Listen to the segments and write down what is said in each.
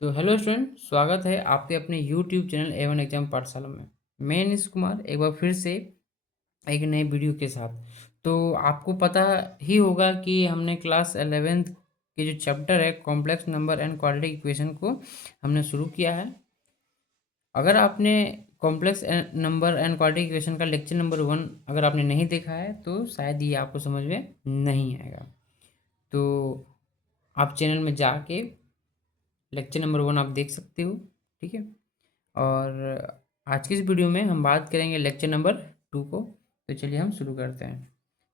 तो hello student, स्वागत है आपके अपने यूट्यूब चैनल A1 एग्जाम पाठशाला में। मैं नीश कुमार एक बार फिर से एक नए वीडियो के साथ। तो आपको पता ही होगा कि हमने क्लास 11th के जो चैप्टर है complex number and quadratic equation को हमने शुरू किया है। अगर आपने complex number and quadratic equation का लेक्चर नंबर 1 अगर आपने नहीं देखा है तो शायद ये आपको समझ में नहीं आएगा। तो आप चैनल में जाके लेक्चर नंबर 1 आप देख सकते हो, ठीक है। और आज की इस वीडियो में हम बात करेंगे लेक्चर नंबर 2 को। तो चलिए हम शुरू करते हैं।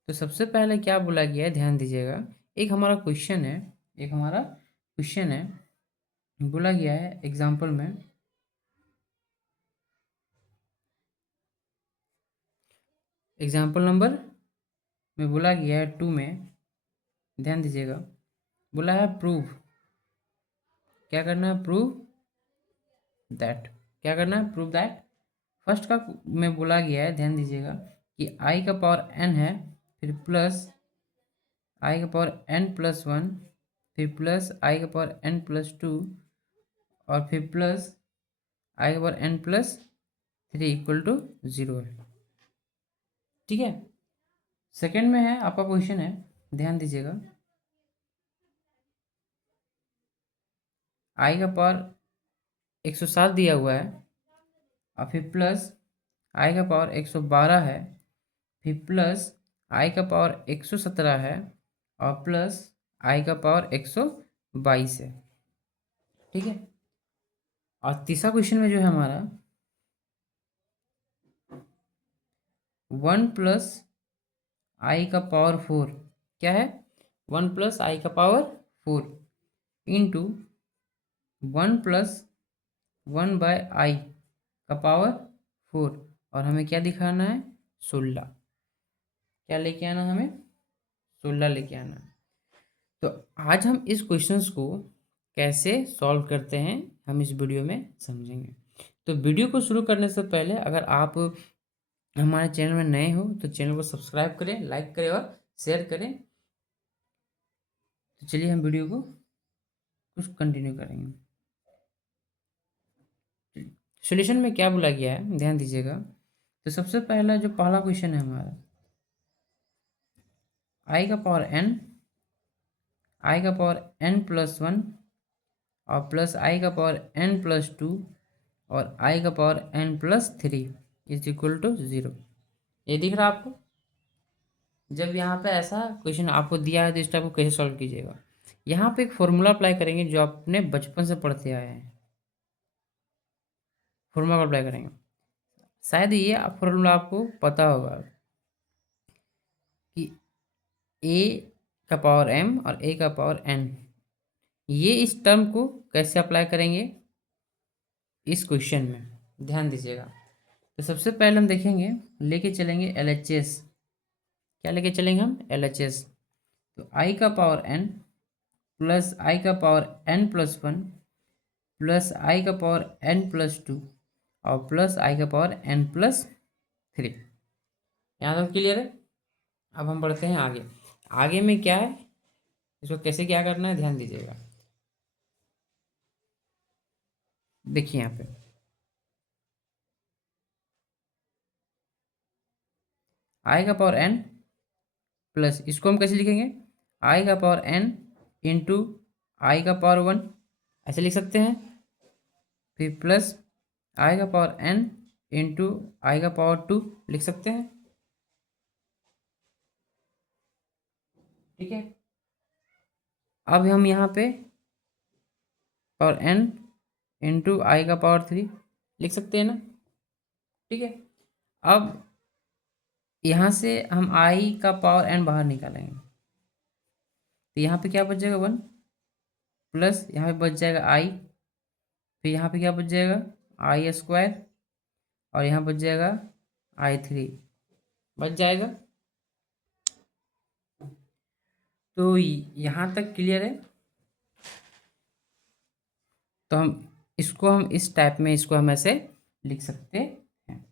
तो सबसे पहले क्या बोला गया है, ध्यान दीजिएगा। एक हमारा क्वेश्चन है, बोला गया है एग्जाम्पल में। एग्जाम्पल नंबर में बोला गया है 2 में, ध्यान दीजिएगा। बोला है प्रूव, क्या करना है, प्रूव दैट। क्या करना है, प्रूव दैट। फर्स्ट का में बोला गया है, ध्यान दीजिएगा, कि आई का पावर n है, फिर प्लस आई का पावर n+1, फिर प्लस आई का पावर n+2, और फिर प्लस आई का पावर n+3 इक्वल टू 0 है, ठीक है। सेकेंड में है आपका क्वेश्चन है, ध्यान दीजिएगा। आई का पावर 107 दिया हुआ है, और फिर प्लस आई का पावर 112 है, फिर प्लस आई का पावर 117 है, और प्लस आई का पावर 122 है, ठीक है। और तीसरा क्वेश्चन में जो है हमारा 1+i⁴ क्या है, 1+i⁴ इंटू 1+1/i⁴, और हमें क्या दिखाना है, 16। क्या लेके आना, हमें 16 लेके आना है। तो आज हम इस क्वेश्चंस को कैसे सॉल्व करते हैं हम इस वीडियो में समझेंगे। तो वीडियो को शुरू करने से पहले अगर आप हमारे चैनल में नए हो तो चैनल को सब्सक्राइब करें, लाइक करें और शेयर करें। तो चलिए हम वीडियो को कुछ कंटिन्यू करेंगे। सॉल्यूशन में क्या बोला गया है, ध्यान दीजिएगा। तो सबसे पहला जो पहला क्वेश्चन है हमारा, आई का पावर n+1 और प्लस आई का पावर n+2 और आई का power n+3 is equal to 0। ये दिख रहा है आपको। जब यहाँ पे ऐसा क्वेश्चन आपको दिया है तो इस टाइप को कैसे सॉल्व कीजिएगा। यहाँ पे एक फॉर्मूला अप्लाई करेंगे जो आपने बचपन से पढ़ते आए हैं। फॉर्मूला अप्लाई करेंगे, शायद ये फॉर्मूला आपको पता होगा कि a का पावर m और a का पावर n, ये इस टर्म को कैसे अप्लाई करेंगे इस क्वेश्चन में, ध्यान दीजिएगा। तो सबसे पहले हम देखेंगे, लेके चलेंगे LHS। क्या लेके चलेंगे हम, LHS। तो i का पावर n प्लस आई का पावर n+1 प्लस आई का पावर n+2 और प्लस आई का पावर n+3। यहाँ तक क्लियर है। अब हम बढ़ते हैं आगे। आगे में क्या है, इसको कैसे क्या करना है, ध्यान दीजिएगा। देखिए यहाँ पे आई का पावर n प्लस, इसको हम कैसे लिखेंगे, आई का पावर n इंटू आई का पावर 1, ऐसे लिख सकते हैं। फिर प्लस आई का पावर n इंटू आई का पावर 2 लिख सकते हैं, ठीक है। अब हम यहाँ पे पावर n इंटू आई का पावर 3 लिख सकते हैं ना, ठीक है। अब यहाँ से हम आई का पावर n बाहर निकालेंगे, तो यहाँ पे क्या बच जाएगा, 1 प्लस यहाँ पे बच जाएगा आई, फिर यहाँ पे क्या बच जाएगा, i², और यहाँ बच जाएगा i3 बच जाएगा। तो यहाँ तक क्लियर है। तो हम इस टाइप में इसको हम ऐसे लिख सकते हैं,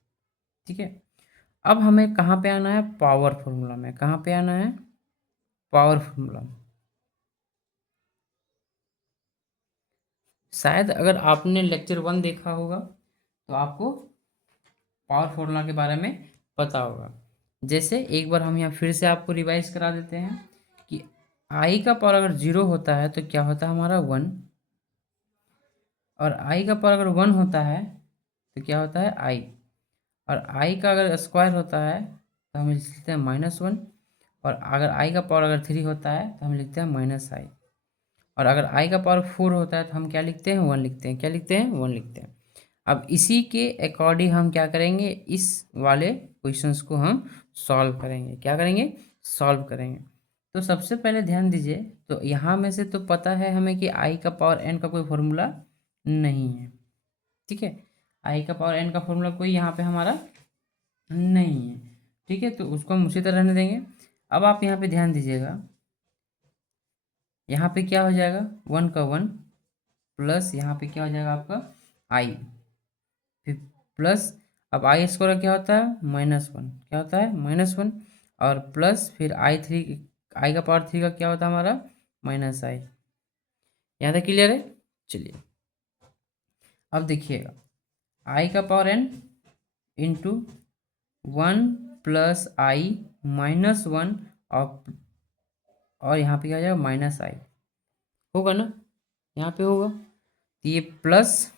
ठीक है। अब हमें कहाँ पे आना है, पावर फॉर्मूला में। कहाँ पे आना है, पावर फॉर्मूला में। शायद अगर आपने लेक्चर 1 देखा होगा तो आपको पावर फॉर्मूला के बारे में पता होगा। जैसे एक बार हम यहाँ फिर से आपको रिवाइज करा देते हैं कि आई का पावर अगर 0 होता है तो क्या होता है हमारा 1, और आई का पावर अगर 1 होता है तो क्या होता है आई, और आई का अगर स्क्वायर होता है तो हम लिखते हैं -1, और अगर आई का पावर अगर 3 होता है तो हम लिखते हैं -i, और अगर आई का पावर 4 होता है तो हम क्या लिखते हैं 1 लिखते हैं। क्या लिखते हैं 1 लिखते हैं। अब इसी के अकॉर्डिंग हम क्या करेंगे, इस वाले क्वेश्चंस को हम सॉल्व करेंगे। क्या करेंगे, सॉल्व करेंगे। तो सबसे पहले ध्यान दीजिए, तो यहाँ में से तो पता है हमें कि आई का पावर n का कोई फॉर्मूला नहीं है। ठीक है, आई का पावर n का फॉर्मूला कोई यहाँ पे हमारा नहीं है। ठीक है, तो उसको हम उसी तरह रहने देंगे। अब आप यहाँ पे ध्यान दीजिएगा, यहाँ पे क्या हो जाएगा 1 का 1 प्लस यहाँ पे क्या हो जाएगा आपका आई, फिर प्लस, अब आई स्क्वायर क्या होता है -1, क्या होता है -1, और प्लस फिर आई का पावर 3 का क्या होता है हमारा -i। यहाँ तक क्लियर है। चलिए अब देखिएगा, आई का पावर n इंटू 1 प्लस आई -1, और यहाँ पे क्या हो जाएगा -i, होगा ना, यहाँ पे होगा। तो ये प्लस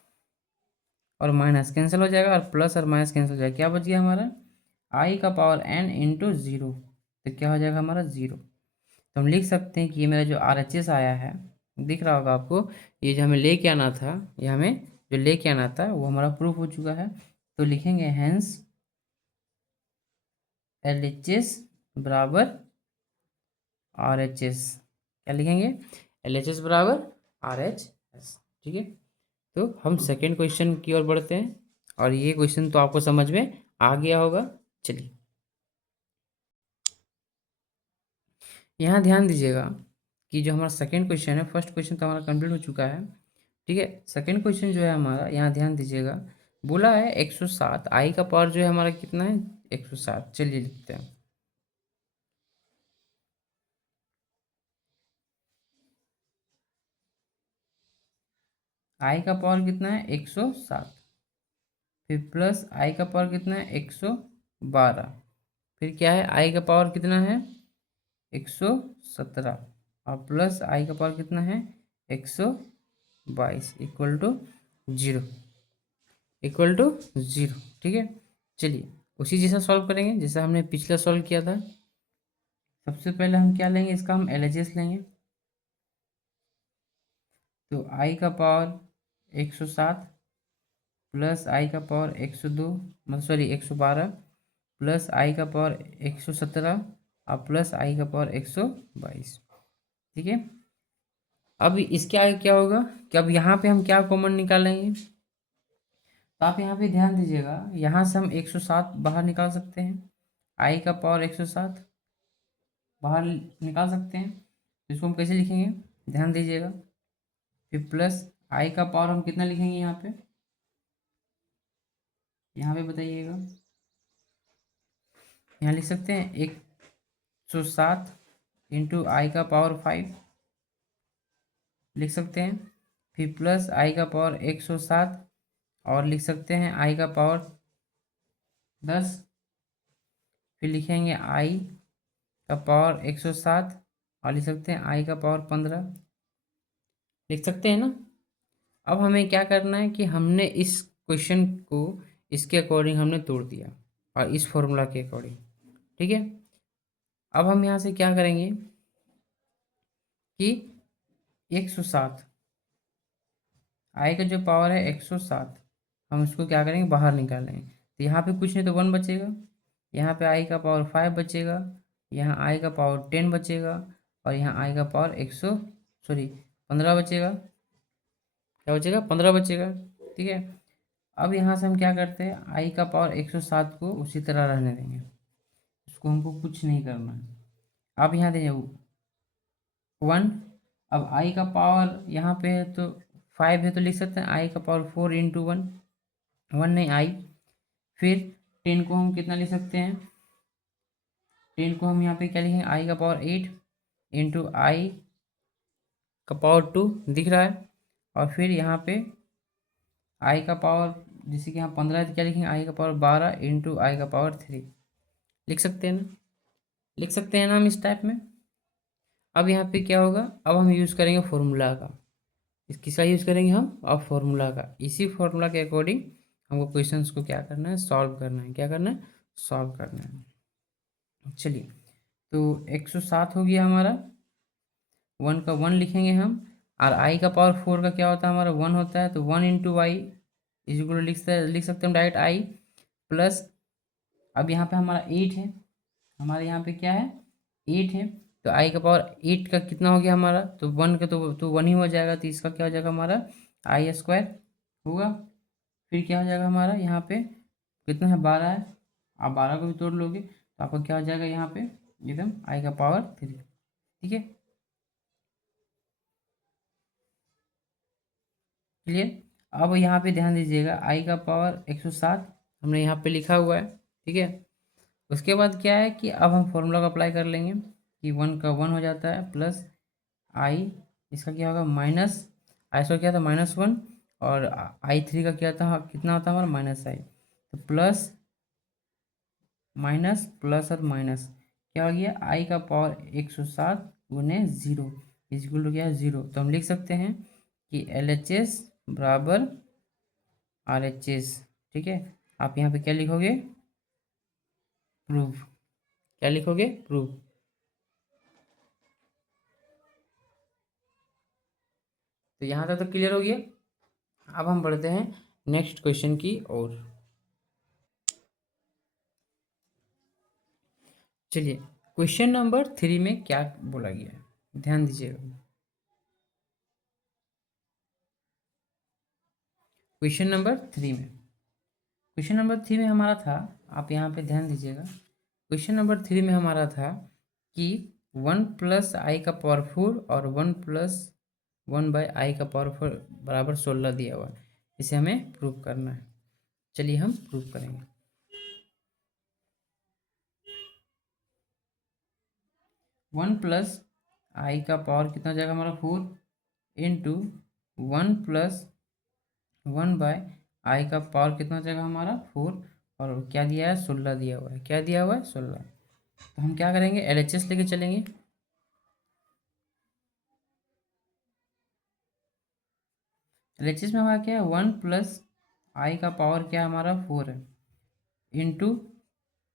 और माइनस कैंसिल हो जाएगा, और प्लस और माइनस कैंसिल हो जाएगा। क्या बच गया हमारा आई का पावर n इंटू 0, तो क्या हो जाएगा हमारा 0। तो हम लिख सकते हैं कि ये मेरा जो RHS आया है, दिख रहा होगा आपको, ये जो हमें लेके आना था, ये हमें जो लेके आना था वो हमारा प्रूफ हो चुका है। तो लिखेंगे हैंस LHS बराबर RHS। क्या लिखेंगे, LHS बराबर RHS। ठीक है, तो हम सेकेंड क्वेश्चन की ओर बढ़ते हैं, और ये क्वेश्चन तो आपको समझ में आ गया होगा। चलिए यहाँ ध्यान दीजिएगा कि जो हमारा सेकेंड क्वेश्चन है, फर्स्ट क्वेश्चन तो हमारा कंप्लीट हो चुका है। ठीक है, सेकेंड क्वेश्चन जो है हमारा, यहाँ ध्यान दीजिएगा, बोला है 107, आई का पावर जो है हमारा कितना है 107। चलिए लिखते हैं, आई का पावर कितना है 107, फिर प्लस आई का पावर कितना है 112, फिर क्या है आई का पावर कितना है 117, और प्लस आई का पावर कितना है 122 इक्वल टू 0, इक्वल टू 0। ठीक है, चलिए उसी जैसा सॉल्व करेंगे जैसा हमने पिछला सॉल्व किया था। सबसे पहले हम क्या लेंगे, इसका हम LHS लेंगे। तो आई का पावर 107 प्लस आई का पावर 102, मतलब सॉरी 112, प्लस आई का पावर 117, और प्लस आई का पावर 122। ठीक है, अब इसके आगे क्या होगा कि अब यहाँ पे हम क्या कॉमन निकालेंगे, तो आप यहाँ पे ध्यान दीजिएगा, यहाँ से हम 107 बाहर निकाल सकते हैं, आई का पावर 107 बाहर निकाल सकते हैं। तो इसको हम कैसे लिखेंगे, ध्यान दीजिएगा, फिर प्लस आई का पावर हम कितना लिखेंगे यहाँ पे बताइएगा, यहाँ लिख सकते हैं 107 इंटू आई का पावर 5 लिख सकते हैं, फिर प्लस आई का पावर 107, और लिख सकते हैं आई का पावर 10, फिर लिखेंगे आई का पावर 107, और लिख सकते हैं आई का पावर 15, लिख सकते हैं ना। अब हमें क्या करना है कि हमने इस क्वेश्चन को इसके अकॉर्डिंग हमने तोड़ दिया, और इस फॉर्मूला के अकॉर्डिंग। ठीक है, अब हम यहाँ से क्या करेंगे कि 107, आई का जो पावर है 107, हम इसको क्या करेंगे बाहर निकालेंगे। तो यहाँ पे कुछ नहीं तो 1 बचेगा, यहाँ पे आई का पावर 5 बचेगा, यहाँ आई का पावर 10 बचेगा, और यहाँ आई का पावर 15 बचेगा। क्या बचेगा 15 बचेगा। ठीक है, अब यहाँ से हम क्या करते हैं, आई का पावर 107 को उसी तरह रहने देंगे, उसको हमको कुछ नहीं करना है। अब यहाँ देखिए 1, अब आई का पावर यहाँ पे है तो 5 है, तो लिख सकते हैं आई का पावर 4 इंटू 1, 1 नहीं आई, फिर 10 को हम कितना लिख सकते हैं, 10 को हम यहाँ पे क्या लिखेंगे आई का पावर 8 इंटू आई का पावर 2 दिख रहा है, और फिर यहाँ पे आई का पावर, जैसे कि यहाँ 15 है तो क्या लिखेंगे, आई का पावर 12 इंटू आई का पावर 3। लिख सकते हैं ना, लिख सकते हैं ना हम इस टाइप में। अब यहाँ पे क्या होगा, अब हम यूज़ करेंगे फॉर्मूला का। किसका यूज़ करेंगे हम, अब फॉर्मूला का। इसी फॉर्मूला के अकॉर्डिंग हमको क्वेश्चंस को क्या करना है, सॉल्व करना है। क्या करना है, सॉल्व करना है। चलिए, तो 107 हो गया हमारा, 1 का 1 लिखेंगे हम। और आई का पावर 4 का क्या होता है, हमारा 1 होता है, तो 1 इंटू आई इज इक्वल लिख सकते हैं डायरेक्ट आई प्लस। अब यहाँ पे हमारा 8 है, हमारे यहाँ पे क्या है, 8 है। तो आई का पावर 8 का कितना हो गया हमारा, तो 1 का तो 1 ही हो जाएगा, तो इसका क्या हो जाएगा हमारा आई स्क्वायर होगा। फिर क्या हो जाएगा हमारा, यहाँ पे कितना है, 12 है। आप 12 को भी तोड़ लोगे तो आपका क्या हो जाएगा यहाँ पे, एकदम आई का पावर 3। ठीक है, क्लियर। अब यहाँ पे ध्यान दीजिएगा, आई का पावर 107 हमने यहाँ पे लिखा हुआ है। ठीक है, उसके बाद क्या है कि अब हम फॉर्मूला को अप्लाई कर लेंगे कि 1 का 1 हो जाता है प्लस आई, इसका क्या होगा माइनस, आई का क्या था -1, और I3 का क्या था, कितना होता है हमारा माइनस आई, तो प्लस माइनस प्लस और माइनस क्या हो गया, आई का पावर 107 गुने 0 इक्वल टू क्या है 0। तो हम लिख सकते हैं कि LHS बराबर RHS। ठीक है, आप यहाँ पे क्या लिखोगे, प्रूफ। क्या लिखोगे, प्रूफ। तो यहाँ तक तो क्लियर हो गया। अब हम बढ़ते हैं नेक्स्ट क्वेश्चन की ओर। चलिए, क्वेश्चन नंबर 3 में क्या बोला गया है, ध्यान दीजिएगा। क्वेश्चन नंबर 3 में, क्वेश्चन नंबर 3 में हमारा था, आप यहाँ पे ध्यान दीजिएगा। क्वेश्चन नंबर 3 में हमारा था कि 1 प्लस आई का पावर 4 और 1 प्लस 1 बाई आई का पावर 4 बराबर 16 दिया हुआ है। इसे हमें प्रूव करना है। चलिए हम प्रूव करेंगे। 1 प्लस आई का पावर कितना हो जाएगा हमारा 4 इंटू 1 प्लस 1 बाय आई का पावर कितना हो जाएगा हमारा 4, और क्या दिया है 16 दिया हुआ है। क्या दिया हुआ है 16। तो हम क्या करेंगे, LHS लेके चलेंगे। LHS में हमारा क्या है, 1 प्लस आई का पावर क्या है हमारा 4 है, इंटू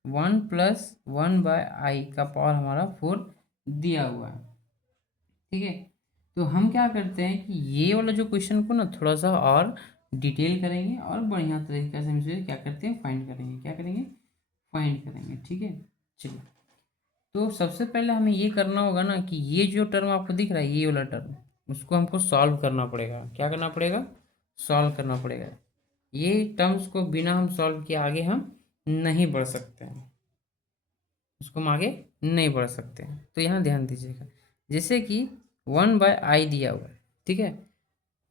1 प्लस 1 बाय आई का पावर हमारा 4 दिया हुआ है। ठीक है, तो हम क्या करते हैं कि ये वाला जो क्वेश्चन को ना थोड़ा सा और डिटेल करेंगे और बढ़िया तरीके से हम इसे क्या करते हैं, फाइंड करेंगे। क्या करेंगे, फाइंड करेंगे। ठीक है, चलिए। तो सबसे पहले हमें ये करना होगा ना कि ये जो टर्म आपको दिख रहा है, ये वाला टर्म, उसको हमको सॉल्व करना पड़ेगा। क्या करना पड़ेगा, सॉल्व करना पड़ेगा। ये टर्म्स को बिना हम सॉल्व किए आगे हम नहीं बढ़ सकते हैं, उसको हम आगे नहीं बढ़ सकते हैं। तो यहाँ ध्यान दीजिएगा, जैसे कि 1 बाय आई दिया हुआ है। ठीक है,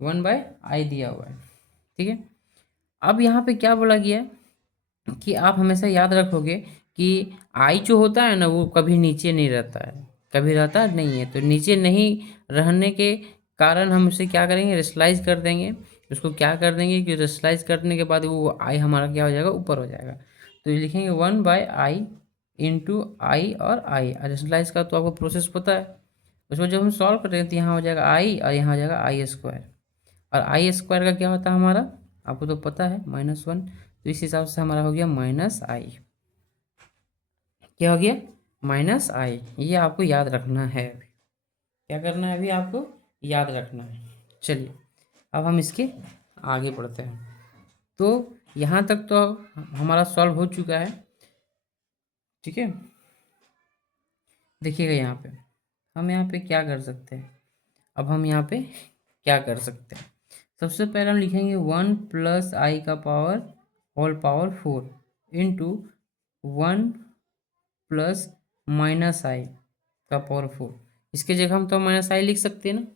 1 बाय आई दिया हुआ है। ठीक है, अब यहाँ पे क्या बोला गया है कि आप हमेशा याद रखोगे कि आई जो होता है ना, वो कभी नीचे नहीं रहता है, कभी रहता नहीं है। तो नीचे नहीं रहने के कारण हम उसे क्या करेंगे, रेशलाइज कर देंगे। उसको क्या कर देंगे कि रेशलाइज करने के बाद वो आई हमारा क्या हो जाएगा, ऊपर हो जाएगा। तो ये लिखेंगे 1 बाय आई इंटू आई, और आई रेशलाइज का तो आपको प्रोसेस पता है। उसको जब हम सॉल्व करेंगे तो यहाँ हो जाएगा आई, और यहाँ हो जाएगा आई स्क्वायर। और आई स्क्वायर का क्या होता है हमारा, आपको तो पता है -1। तो इस हिसाब से हमारा हो गया माइनस आई। क्या हो गया, माइनस आई। ये आपको याद रखना है अभी। क्या करना है, अभी आपको याद रखना है। चलिए, अब हम इसके आगे बढ़ते हैं। तो यहाँ तक तो हमारा सॉल्व हो चुका है। ठीक है, देखिएगा यहाँ पे हम यहाँ पे क्या कर सकते हैं। अब हम यहाँ पे क्या कर सकते हैं, सबसे पहले हम लिखेंगे 1 प्लस आई का power whole power 4 into 1 plus minus i का पावर 4। इसके जगह हम तो माइनस आई लिख सकते हैं ना,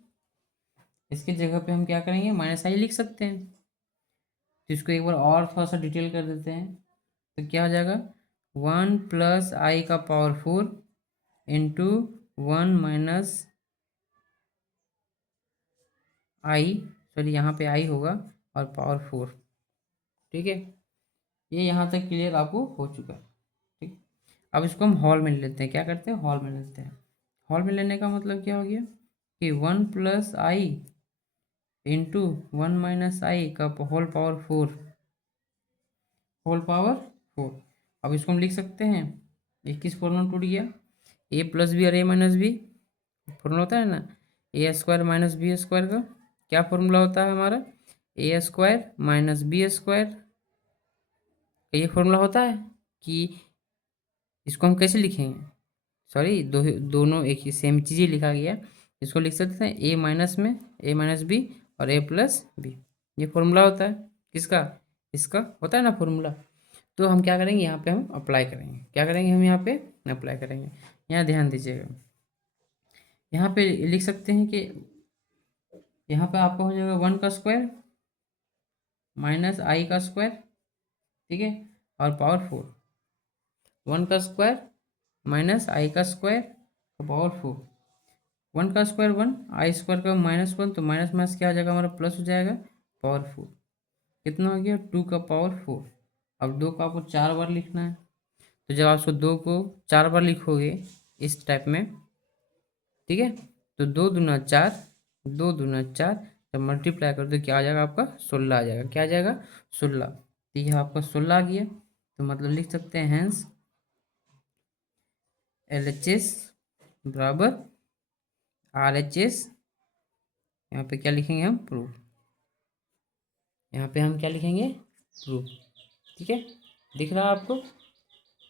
इसके जगह पे हम क्या करेंगे, माइनस आई लिख सकते हैं। तो इसको एक बार और थोड़ा सा डिटेल कर देते हैं। तो क्या हो जाएगा, 1 प्लस आई का पावर 4 इंटू 1 माइनस आई सॉरी यहाँ पे आई होगा और पावर 4। ठीक है, ये यहाँ तक क्लियर आपको हो चुका है। ठीक, अब इसको हम हॉल में ले लेते हैं। क्या करते हैं, हॉल में लेते हैं। हॉल में लेने का मतलब क्या हो गया कि 1 + i इंटू 1 - i का होल पावर 4, होल पावर 4। अब इसको हम लिख सकते हैं, ये किस फॉर्मूला में टूट गया, a+b और a-b फॉर्मूला होता है ना, a² - b² का क्या फॉर्मूला होता है हमारा, a² - b²। ये फॉर्मूला होता है कि इसको हम कैसे लिखेंगे, सॉरी दोनों एक ही सेम चीज़ ही लिखा गया। इसको लिख सकते हैं a माइनस में a-b और a+b। ये फॉर्मूला होता है किसका, इसका होता है ना फॉर्मूला। तो हम क्या करेंगे, यहाँ पे हम अप्लाई करेंगे। क्या करेंगे, हम यहाँ पे अप्लाई करेंगे। यहाँ ध्यान दीजिएगा, यहाँ पे लिख सकते हैं कि यहाँ पे आपका हो जाएगा 1² - i²। ठीक है, और पावर 4, 1² - i² पावर 4। 1² 1, i² का -1, तो माइनस माइनस क्या आ जाएगा हमारा, प्लस हो जाएगा पावर 4। कितना हो गया, 2 का पावर 4। अब 2 को आपको 4 बार लिखना है, तो जब आप उसको 2 को 4 बार लिखोगे इस टाइप में, ठीक है, तो 2 दूना 4, 2 दूना 4, जब मल्टीप्लाई कर दो क्या आ जाएगा आपका, 16 आ जाएगा। क्या आ जाएगा, 16। तो यह आपका 16 आ गया। तो मतलब लिख सकते हैं हैंस LHS बराबर RHS। यहाँ पे क्या लिखेंगे हम, प्रूफ। यहाँ पे हम क्या लिखेंगे, प्रूफ। ठीक है, दिख रहा है आपको।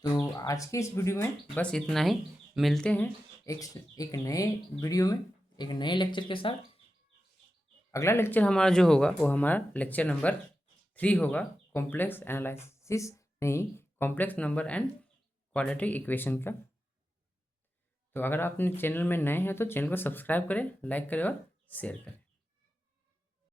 तो आज के इस वीडियो में बस इतना ही। मिलते हैं एक नए वीडियो में, एक नए लेक्चर के साथ। अगला लेक्चर हमारा जो होगा वो हमारा लेक्चर नंबर 3 होगा, कॉम्प्लेक्स एनालिसिस नहीं, complex number and quadratic equation का। तो अगर आप अपने चैनल में नए हैं तो चैनल को सब्सक्राइब करें, लाइक करें और शेयर करें।